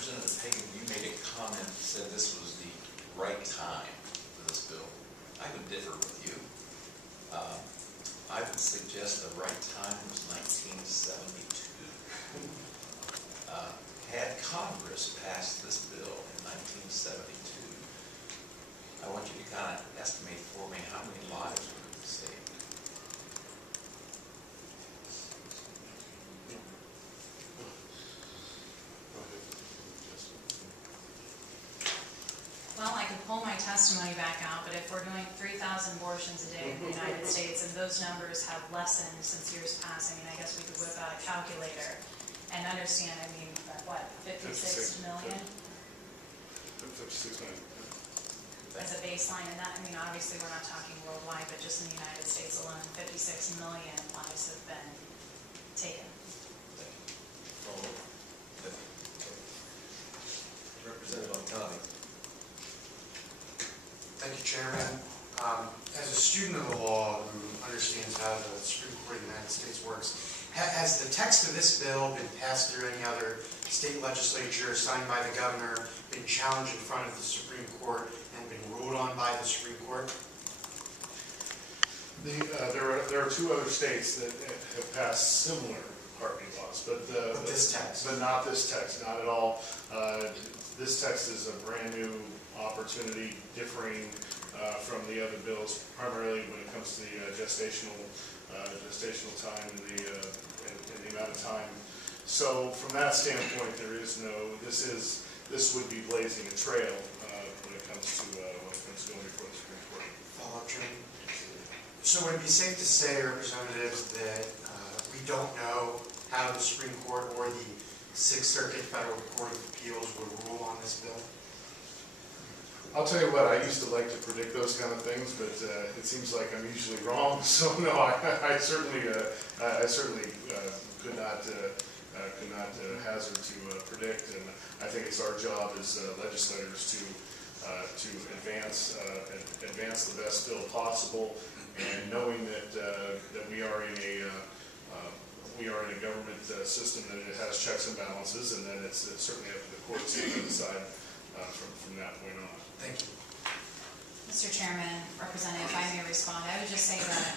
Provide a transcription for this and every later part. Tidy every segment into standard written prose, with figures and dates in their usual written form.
Representative Hagan, you made a comment that said this was the right time for this bill. I would differ with you. I would suggest the right time was 1972. Had Congress passed this bill in 1972, I want you to kind of estimate for me how many lives would have been saved. Well, I could pull my testimony back out, but if we're doing 3,000 abortions a day in the United States, and those numbers have lessened since years passing, and I guess we could whip out a calculator and understand, I mean, what, 56 million 56 million. as a baseline, and that, I mean, obviously we're not talking worldwide, but just in the United States alone, 56 million lives have been taken. Representative Montani. Thank you, Chairman. As a student of the law who understands how the Supreme Court of the United States works, has the text of this bill been passed through any other state legislature, signed by the governor, been challenged in front of the Supreme Court, and been ruled on by the Supreme Court? There are two other states that have passed similar heartbeat laws, but this text, but not this text, not at all. This text is a brand new opportunity, differing from the other bills, primarily when it comes to the gestational time and the amount of time. So from that standpoint, there is no. This would be blazing a trail when it comes to going before the Supreme Court. follow-up, Chairman. So would it be safe to say, Representatives, that we don't know how the Supreme Court or the Sixth Circuit Federal Court of Appeals would rule on this bill? I'll tell you what, I used to like to predict those kind of things, but it seems like I'm usually wrong. So no, I certainly could not hazard to predict, and I think it's our job as legislators to advance the best bill possible, and knowing that we are in a government system that it has checks and balances, and then it's certainly up to the courts to decide from that point on. Thank you. Mr. Chairman, Representative, if I may respond, I would just say that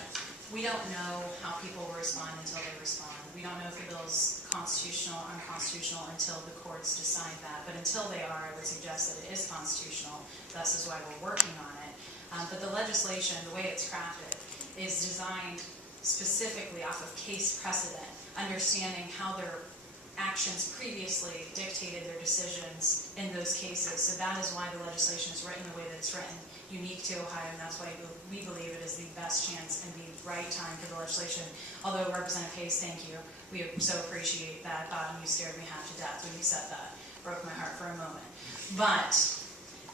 we don't know how people will respond until they respond. We don't know if the bill's constitutional or unconstitutional until the courts decide that. But until they are, I would suggest that it is constitutional. Thus is why we're working on it. But the legislation, the way it's crafted, is designed specifically off of case precedent, understanding how their actions previously dictated their decisions in those cases. So that is why the legislation is written the way that it's written, unique to Ohio, and that's why we believe it is the best chance and the right time for the legislation. Although, Representative Hayes, thank you. We so appreciate that. You scared me half to death when you said that. Broke my heart for a moment. But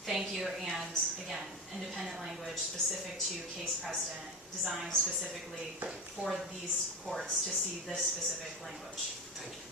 thank you, and again, independent language specific to case precedent, designed specifically for these courts to see this specific language. Thank you.